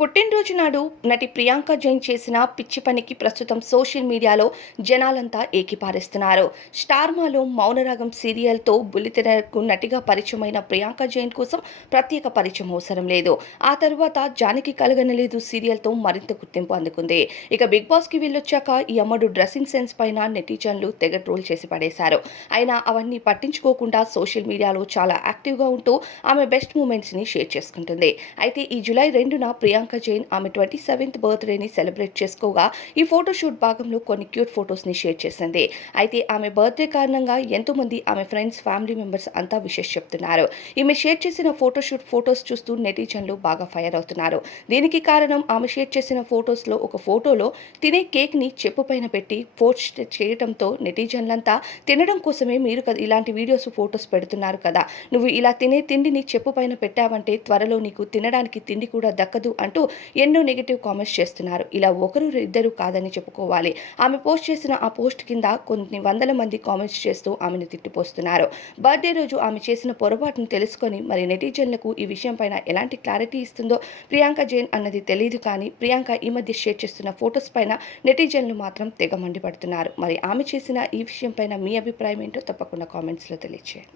పుట్టినరోజు నాడు నటి ప్రియాంక జైన్ చేసిన పిచ్చి పనికి ప్రస్తుతం సోషల్ మీడియాలో జనాలంతా ఏకిపారేస్తున్నారు. స్టార్మాలో మౌనరాగం సీరియల్తో బుల్లితెరకు నటిగా పరిచయమైన ప్రియాంక జైన్ కోసం ప్రత్యేక పరిచయం అవసరం లేదు. ఆ తర్వాత జానకి కలగనలేదు సీరియల్తో మరింత గుర్తింపు అందుకుంది. ఇక బిగ్ బాస్కి వెళ్ళొచ్చాక ఈ అమ్మడు డ్రెస్సింగ్ సెన్స్ పైన నెటిజన్లు తెగ ట్రోల్ చేసి పడేశారు. అయినా అవన్నీ పట్టించుకోకుండా సోషల్ మీడియాలో చాలా యాక్టివ్గా ఉంటూ ఆమె బెస్ట్ మూమెంట్స్ని షేర్ చేసుకుంటుంది. అయితే ఈ జూలై 2న ప్రియాంక జైన్ ఆమె 27th బర్త్డేని సెలబ్రేట్ చేసుకోగా ఈ ఫోటోషూట్ భాగంలో కొన్ని క్యూట్ ఫొటోస్ని షేర్ చేసింది. అయితే ఆమె బర్త్డే కారణంగా ఎంతో మంది ఆమె ఫ్రెండ్స్, ఫ్యామిలీ మెంబర్స్ అంతా విషెస్ చెప్తున్నారు. ఈమె షేర్ చేసిన ఫోటోషూట్ ఫొటోస్ చూస్తూ నెటిజన్లు బాగా ఫైర్ అవుతున్నారు. దీనికి కారణం ఆమె షేర్ చేసిన ఫొటోస్లో ఒక ఫోటోలో తినే కేక్ని చెప్పు పైన పెట్టి పోస్ట్ చేయడంతో నెటిజన్లంతా తినడం కోసమే మీరు ఇలాంటి వీడియోస్ ఫొటోస్ పెడుతున్నారు కదా, నువ్వు ఇలా తినే తిండిని చెప్పు పైన పెట్టావంటే త్వరలో నీకు తినడానికి తిండి కూడా దక్కదు అంటూ ఎన్నో నెగటివ్ కామెంట్స్ చేస్తున్నారు. ఇలా ఒకరు ఇద్దరు కాదని చెప్పుకోవాలి. ఆమె పోస్ట్ చేసిన ఆ పోస్ట్ కింద కొన్ని వందల మంది కామెంట్స్ చేస్తూ ఆమెను తిట్టిపోస్తున్నారు. బర్త్డే రోజు ఆమె చేసిన పొరపాటును తెలుసుకొని మరి నెటిజన్లకు ఈ విషయం పైన ఎలాంటి క్లారిటీ ఇస్తుందో ప్రియాంక జైన్ అన్నది తెలియదు. కానీ ప్రియాంక ఈ మధ్య షేర్ చేస్తున్న ఫొటోస్ పైన నెటిజన్లు మాత్రం తెగ మండిపడుతున్నారు. మరి ఆమె చేసిన ఈ విషయం పైన మీ అభిప్రాయం ఏంటో తప్పకుండా కామెంట్స్లో తెలియజేయండి.